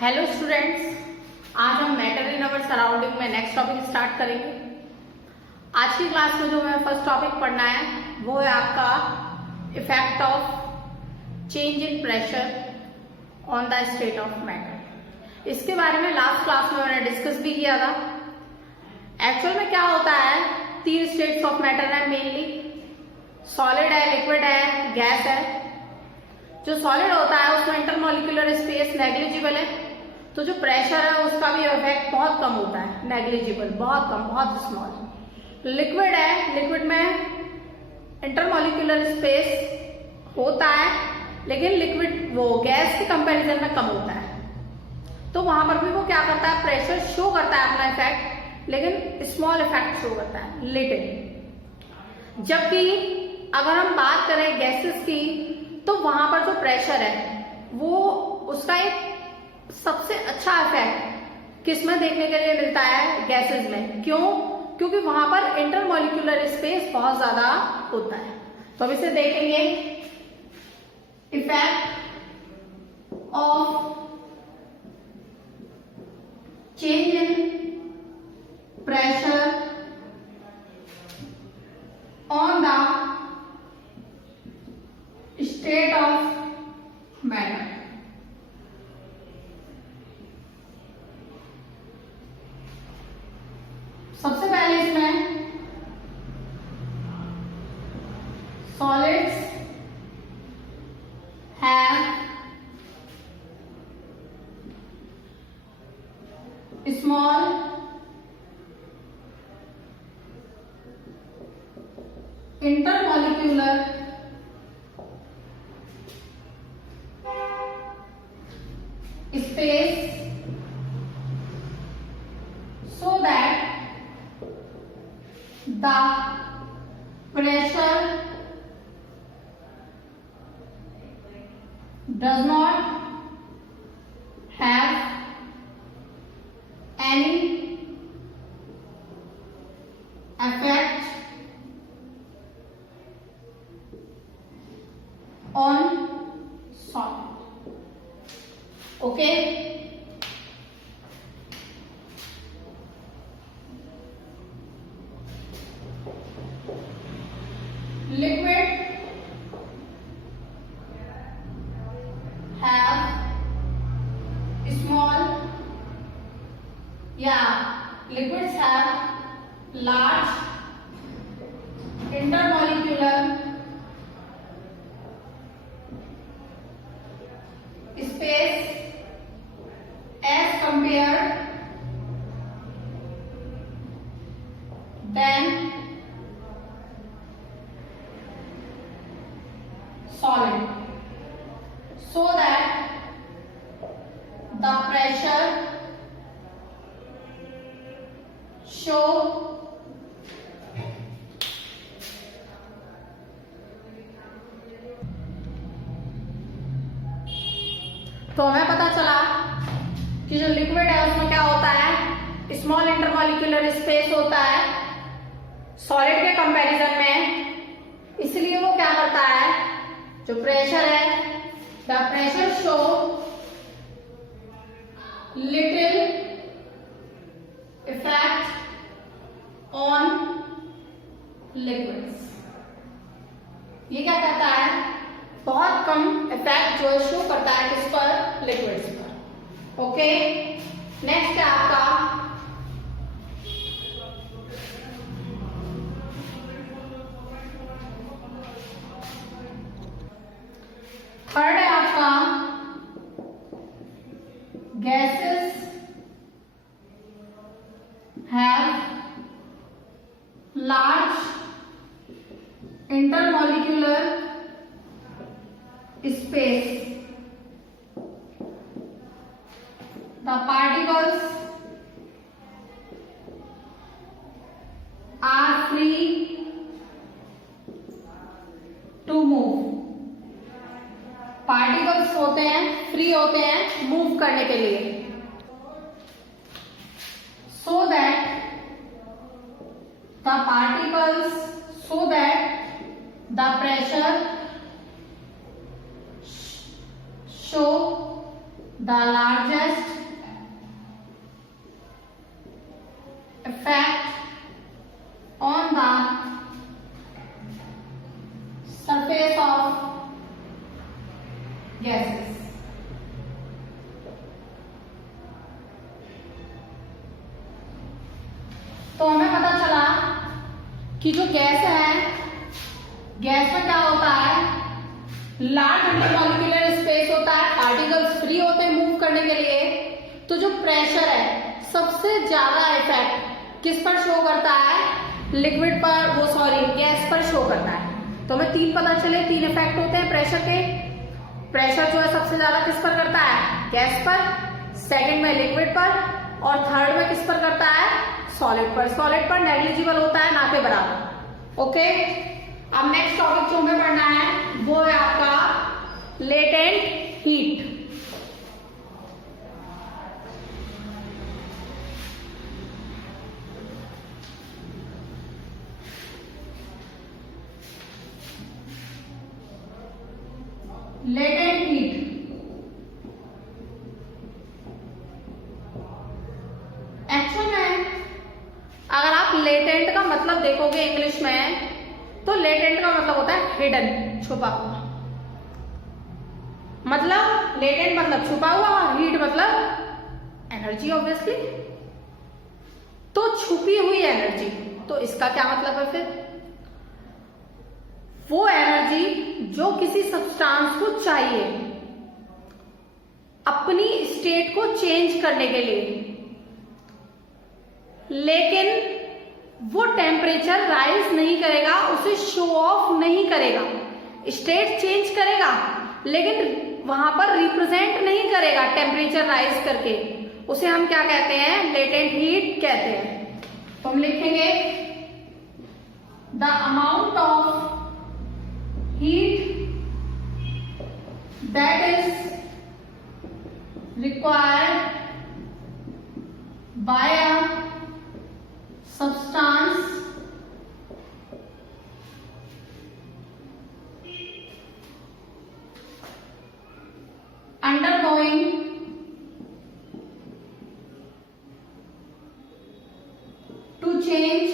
Hello students, आज हम matter in our surrounding में नेक्स्ट टॉपिक स्टार्ट करेंगे। आज की क्लास में जो हमें फर्स्ट टॉपिक पढ़ना है वो है आपका effect of change in pressure on the state of matter. इसके बारे में लास्ट क्लास में मैंने डिस्कस भी किया था। एक्चुअल में क्या होता है, तीन स्टेट्स ऑफ मैटर है मेनली, सॉलिड है, लिक्विड है, गैस है। जो सॉलिड होता है उसमें इंटरमोलिकुलर स्पेस नेग्लिजिबल है, तो जो प्रेशर है उसका भी इफेक्ट बहुत कम होता है, नेग्लिजिबल, बहुत कम, बहुत स्मॉल। लिक्विड है, लिक्विड में इंटरमोलिकुलर स्पेस होता है लेकिन लिक्विड वो गैस के कंपैरिजन में कम होता है, तो वहां पर भी वो क्या करता है, प्रेशर शो करता है अपना इफेक्ट, लेकिन स्मॉल इफेक्ट शो करता है, लिटिल। जबकि अगर हम बात करें गैसेस की, तो वहां पर जो प्रेशर है वो उसका एक सबसे अच्छा इफेक्ट किसमें देखने के लिए मिलता है, गैसेस में। क्यों? क्योंकि वहां पर इंटरमोलिकुलर स्पेस बहुत ज्यादा होता है। तो अब इसे देखेंगे, effect of change in pressure on the state of matter. सबसे पहले इसमें solids have small intermolecular space so that the pressure does not have any effect on solid. Okay, liquid have small, liquids have large intermolecular space as compared than solid, so that the pressure show तो हमें पता चला कि जो liquid है उसमें क्या होता है, स्मॉल इंटरमोलिकुलर स्पेस होता है सॉलिड के कंपैरिजन में। इसलिए वो क्या करता है, जो प्रेशर है, the pressure show little effect on liquids. ये क्या करता है, बहुत कम इफेक्ट जो शो करता है किस पर, लिक्विड्स पर। ओके, नेक्स्ट है आपका थर्ड है आपका gases have large intermolecular space. The particles are free to move. Particles होते हैं, फ्री होते हैं मूव करने के लिए, so that the particles, so that the pressure show the largest effect on the surface of gases. तो हमें पता चला कि जो गैस है, गैस में क्या होता है, लार्ज इंटरमॉलिक्यूलर स्पेस होता है, पार्टिकल्स फ्री होते हैं मूव करने के लिए। तो जो प्रेशर है सबसे ज्यादा इफेक्ट किस पर शो करता है, लिक्विड पर, वो सॉरी गैस पर शो करता है। तो हमें तीन पता चले, तीन इफेक्ट होते हैं प्रेशर के। प्रेशर जो है सबसे ज्यादा किस पर करता है, गैस पर, सेकंड में लिक्विड पर, और थर्ड में किस पर करता है, सॉलिड पर। सॉलिड पर नेग्लिजिबल होता है, ना के बराबर। ओके, अब नेक्स्ट टॉपिक जो हमें पढ़ना है वो है आपका latent heat. Latent heat actual में अगर आप लेटेंट का मतलब देखोगे इंग्लिश में, तो लेटेंट का मतलब होता है हिडन, छुपा हुआ। मतलब लेटेंट मतलब छुपा हुआ और हीट मतलब एनर्जी ऑब्वियसली। तो छुपी हुई एनर्जी, तो इसका क्या मतलब है फिर, वो एनर्जी जो किसी सब्सटेंस को चाहिए अपनी स्टेट को चेंज करने के लिए, लेकिन वो टेम्परेचर राइज नहीं करेगा, उसे शो ऑफ नहीं करेगा। स्टेट चेंज करेगा लेकिन वहां पर रिप्रेजेंट नहीं करेगा टेम्परेचर राइज करके, उसे हम क्या कहते हैं, लेटेंट हीट कहते हैं। तो हम लिखेंगे the amount of heat that is required by a substance undergoing to change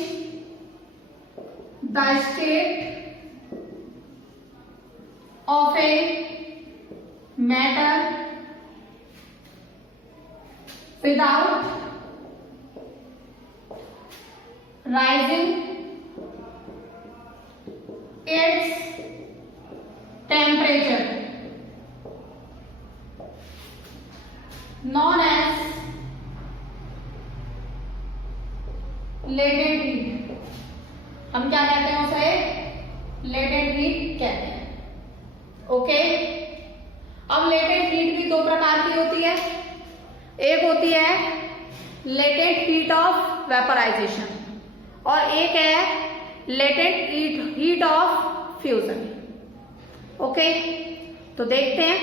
the state of a matter without rising its temperature, known as latent heat। हम क्या कहते हैं उसे, लेटेंट हीट कहते हैं। ओके, अब लेटेंट हीट भी दो प्रकार की होती है। एक होती है लेटेंट हीट ऑफ वेपराइजेशन और एक है latent heat of fusion. Okay, तो देखते हैं।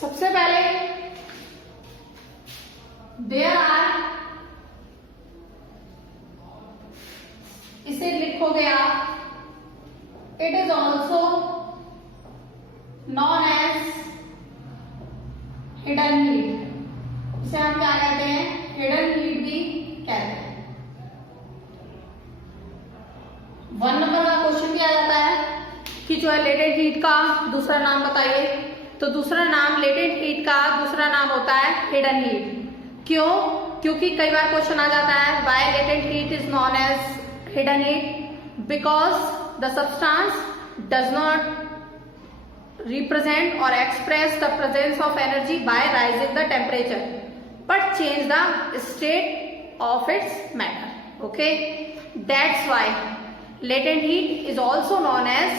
सबसे पहले देयर आर, इसे लिखोगे आप, it is also known as hidden heat. इसे हम क्या कहते हैं, हिडन हीट भी कहते हैं। 1 नंबर का क्वेश्चन दिया जाता है कि जो है लेटेंट हीट का दूसरा नाम बताइए। तो दूसरा नाम, लेटेंट हीट का दूसरा नाम होता है हिडन हीट। क्यों? क्योंकि कई बार क्वेश्चन आ जाता है why latent heat is known as hidden heat, because the substance does not represent or express the presence of energy by rising the temperature but change the state of its matter. Okay, that's why latent heat is also known as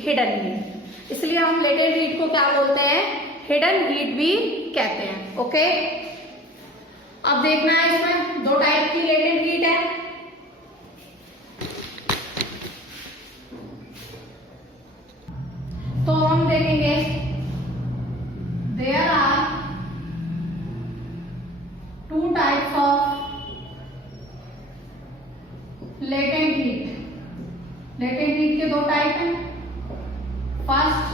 hidden heat। इसलिए हम latent heat को क्या बोलते हैं, hidden heat भी कहते हैं। Okay, अब देखना है इसमें दो टाइप की latent heat है। तो हम देखेंगे there are 2 types of latent heat. Latent heat के 2 टाइप हैं। First,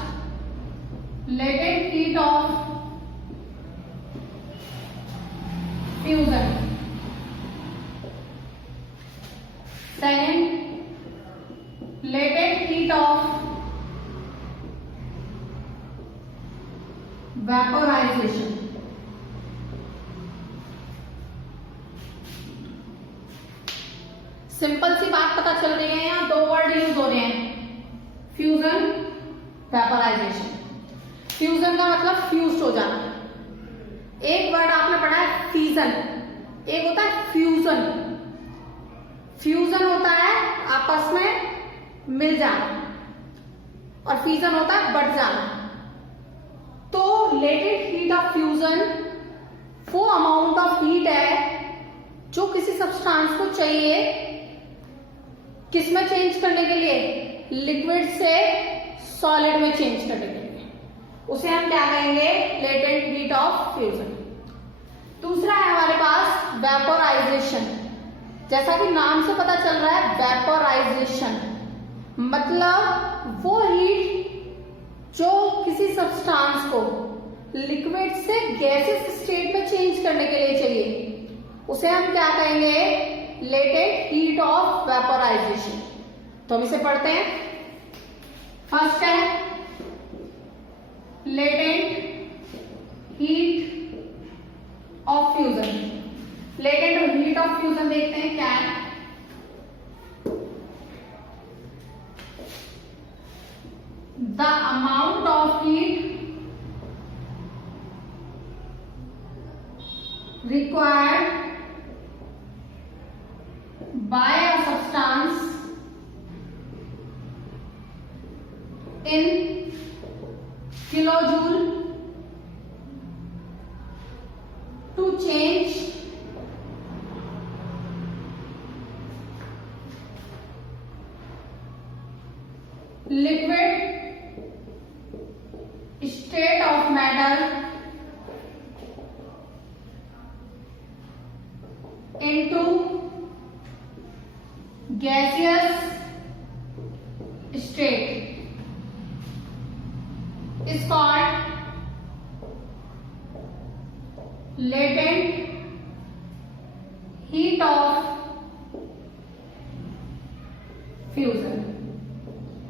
latent heat of second, latent heat of vaporisation. Simple सी बात पता चल रही है, यहाँ दो वर्ड यूज हो रहे हैं, फ्यूजन, वेपोराइजेशन। फ्यूजन का मतलब फ्यूज हो जाना। एक वर्ड आपने पढ़ा है फीजन, एक होता है फ्यूजन। फ्यूजन होता है आपस में मिल जाना और फीजन होता है बढ़ जाना। तो लेटेंट हीट ऑफ फ्यूजन वो अमाउंट ऑफ हीट है जो किसी सब्सटेंस को चाहिए किसमें चेंज करने के लिए, लिक्विड से सॉलिड में चेंज करने के लिए, उसे हम क्या कहेंगे, लेटेंट हीट ऑफ फ्यूजन। दूसरा है हमारे पास वेपोराइजेशन। जैसा कि नाम से पता चल रहा है वेपोराइजेशन मतलब वो हीट जो किसी सब्सटेंस को लिक्विड से गैसेस स्टेट में चेंज करने के लिए चाहिए, उसे हम क्या कहेंगे, लेटेंट हीट ऑफ वेपोराइजेशन। तो हम इसे पढ़ते हैं। फर्स्ट है latent heat of fusion. Latent heat of fusion देखते हैं क्या है। The amount of heat required by a substance in kilojoule to change liquid state of matter into gaseous state is called latent heat of fusion.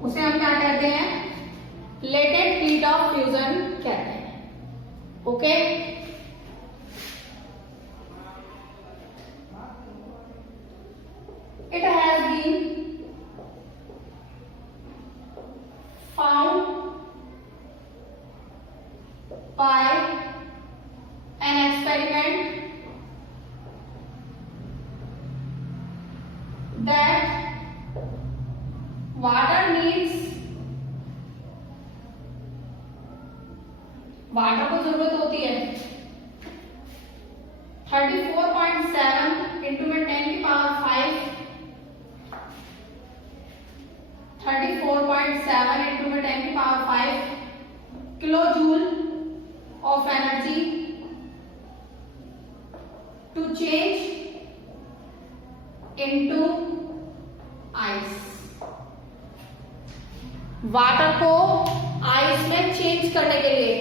उसे हम क्या कहते हैं, latent heat of fusion कहते हैं। Okay, it has been found by an experiment that water को जरूरत होती है 34.7 इंटू में 10 की पावर 5, 34.7 इंटू में 10 की power 5 kilo joule of energy to change into ice. Water को आइस में चेंज करने के लिए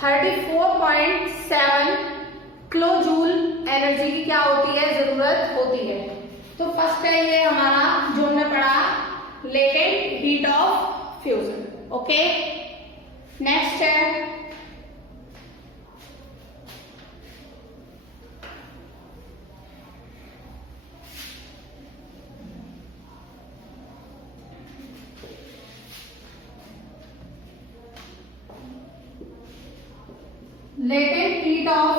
34.7 किलो जूल एनर्जी की क्या होती है, जरूरत होती है। तो फर्स्ट है ये हमारा जो हमने पढ़ा latent heat of fusion. Okay, next है latent heat of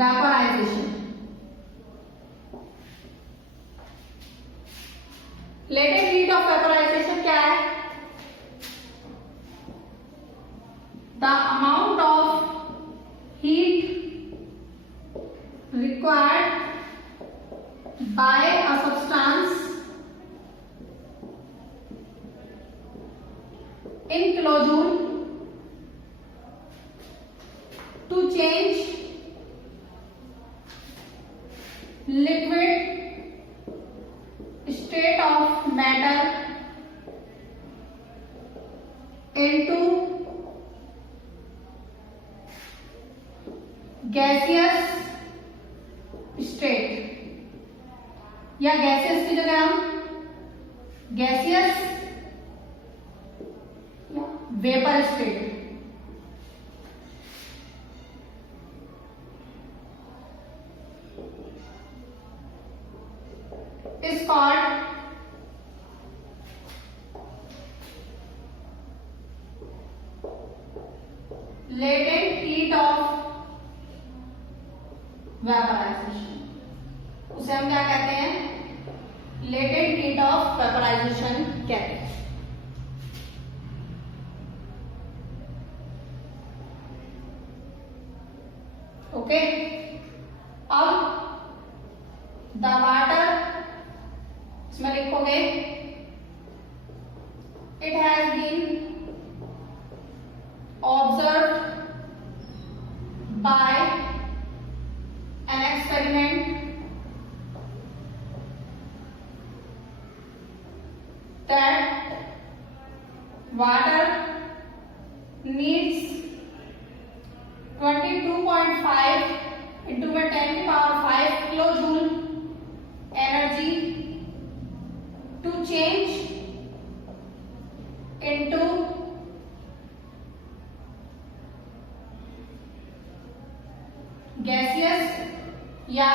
vaporization। latent heat of vaporization क्या है, the amount of heat required by a substance in kilojoule to change liquid state of matter into gaseous state। या gaseous की जगह हम gaseous या vapour state. is called latent heat of vaporization। उसे हम क्या कहते हैं? लेटेंट हीट ऑफ वेपराइजेशन कहते हैं। ओके, अब द वाटर इसमें लिखोगे it has been observed by an experiment that water needs 22.5 into 10⁵ kilojoule energy to change into gaseous या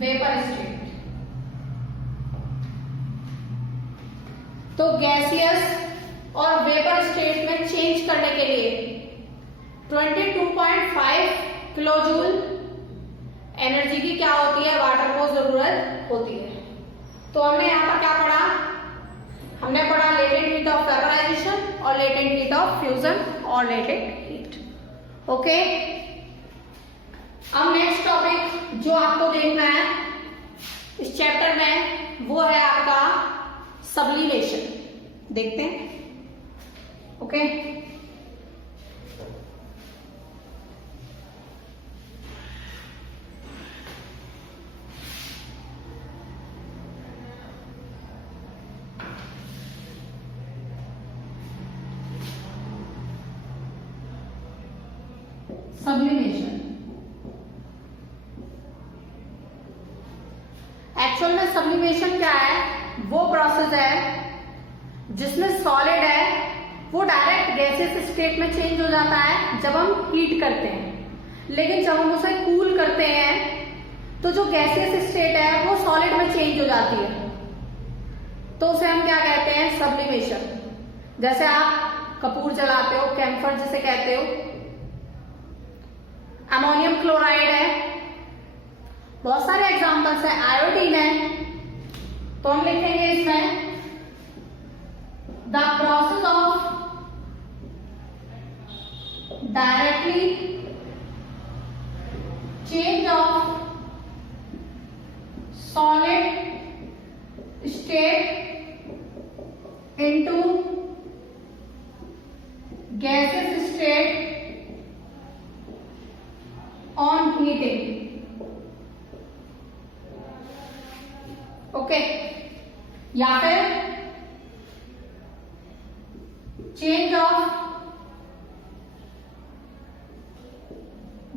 वेपर स्टेट। तो गैसियस और वेपर स्टेट में चेंज करने के लिए 22.5 किलोजूल एनर्जी की क्या होती है? वाटर को जरूरत होती है। तो हमने यहां पर क्या पढ़ा? हमने पढ़ा लेटेंट हीट ऑफ वेपराइजेशन और लेटेंट हीट ऑफ फ्यूजन और लेटेंट हीट। ओके, अब नेक्स्ट टॉपिक जो आपको देखना है इस चैप्टर में वो है आपका सब्लिमेशन। देखते हैं। ओके, सब्लिमेशन एक्चुअल में सब्लिमेशन क्या है? वो प्रोसेस है जिसमें सॉलिड है वो डायरेक्ट गैसियस स्टेट में चेंज हो जाता है जब हम हीट करते हैं, लेकिन जब हम उसे कूल करते हैं तो जो गैसियस स्टेट है वो सॉलिड में चेंज हो जाती है। तो उसे हम क्या कहते हैं? सब्लिमेशन। जैसे आप कपूर जलाते हो, कैम्फर जिसे कहते हो, अमोनियम क्लोराइड है, बहुत सारे एग्जांपल्स हैं, आयोडीन है। तो हम लिखेंगे इसमें the process of directly change of solid state into gases state on heating. Okay, या फिर change of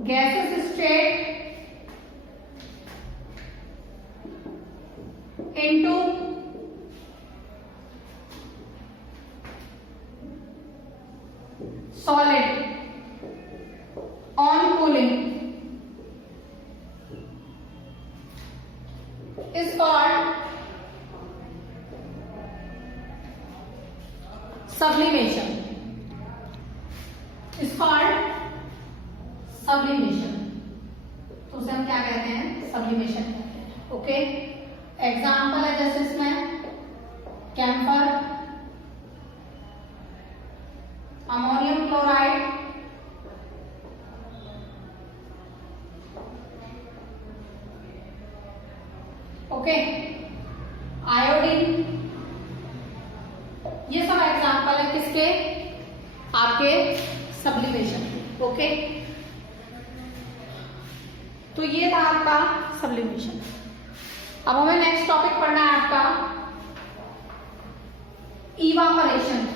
gases state into solid on cooling is called sublimation। is called sublimation। तो उसे हम क्या कहते हैं? सब्लिमेशन कहते हैं। ओके, एग्जाम्पल है जैसे इसमें camphor, ammonium chloride, okay, iodine, ये सब एग्जांपल है किसके? आपके सब्लिमेशन। ओके, तो ये था आपका सब्लिमेशन। अब हमें नेक्स्ट टॉपिक पढ़ना है आपका इवापोरेशन।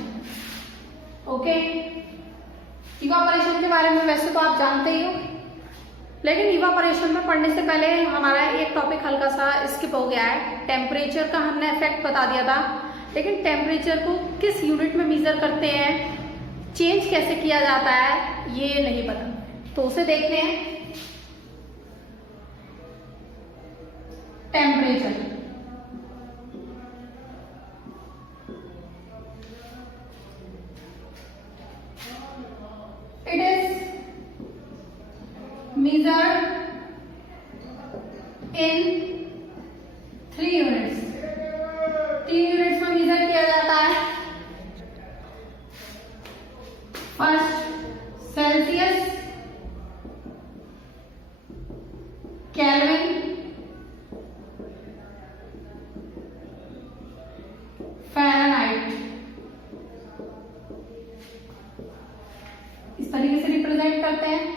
ओके, इवापोरेशन के बारे में वैसे तो आप जानते ही हो, लेकिन इवापोरेशन में पढ़ने से पहले हमारा एक टॉपिक हल्का सा स्किप हो गया है। टेम्परेचर का हमने इफेक्ट बता दिया था, लेकिन टेम्परेचर को किस यूनिट में मेजर करते हैं, चेंज कैसे किया जाता है, ये नहीं पता, तो उसे देखते हैं। Temperature it is measured in 3 units। 3 units में मेजर किया जाता है। First Celsius, kelvin, Fahrenheit. इस तरीके से रिप्रेजेंट करते हैं।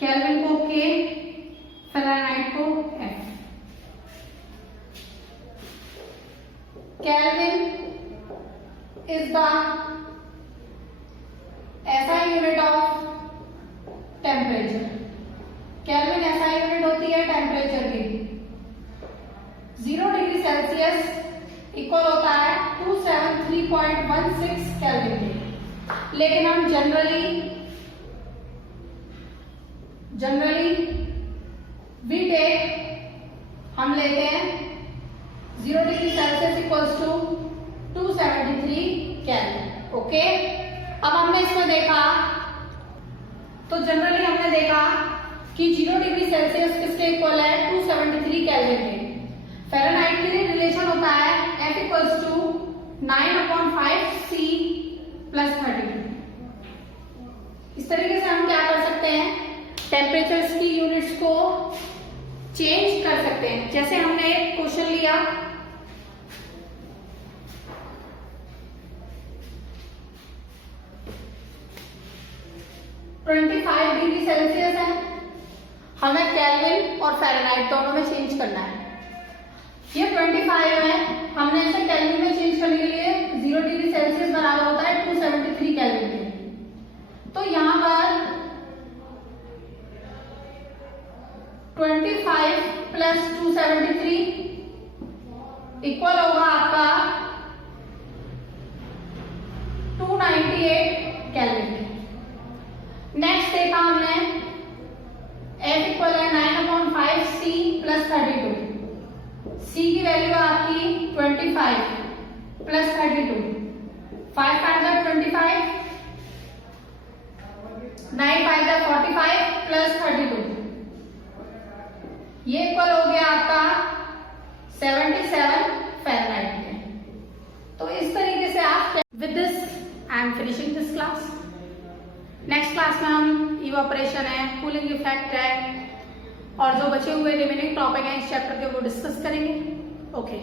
केल्विन को K, फ़ारेनहाइट को F। Kelvin is the SI unit of temperature. Kelvin SI unit होती है टेम्परेचर की। 0 डिग्री सेल्सियस इक्वल होता है 273.16 केल्विन के। लेकिन हम जनरली हम लेते हैं 0 degree Celsius equals to 273 Kelvin. Okay, अब हमने इसमें देखा, तो जनरली हमने देखा कि 0 डिग्री सेल्सियस किसके इक्वल है, 273 केल्विन के। फ़ारेनहाइट के लिए रिलेशन होता है F equals to 9/5 C plus 32। इस तरीके से हम क्या कर सकते हैं, टेम्परेचर्स की यूनिट्स को चेंज कर सकते हैं। जैसे हमने एक क्वेश्चन लिया, (25 डिग्री सेल्सियस है, हमें केल्विन और फ़ारेनहाइट दोनों में चेंज करना है। ये 25 है, हमने इसे केल्विन में चेंज करने के लिए 0 डिग्री सेल्सियस बराबर होता है 273 केल्विन के। तो यहाँ पर 25 प्लस 273 इक्वल होगा आपका 298 केल्विन। नेक्स्ट देखा हमने F इक्वल है 9/5 C प्लस 32। C की वैल्यू है आपकी 25 प्लस 32। 5 5 25, 9 5 45 प्लस 32। ये इक्वल हो गया आपका 77 फ़ारेनहाइट के। तो इस तरीके से आप with this I am finishing this class. Next class में हम इवापोरेशन है, कूलिंग इफेक्ट है और जो बचे हुए रिमेनिंग टॉपिक हैं इस चैप्टर के वो डिस्कस करेंगे। ओके।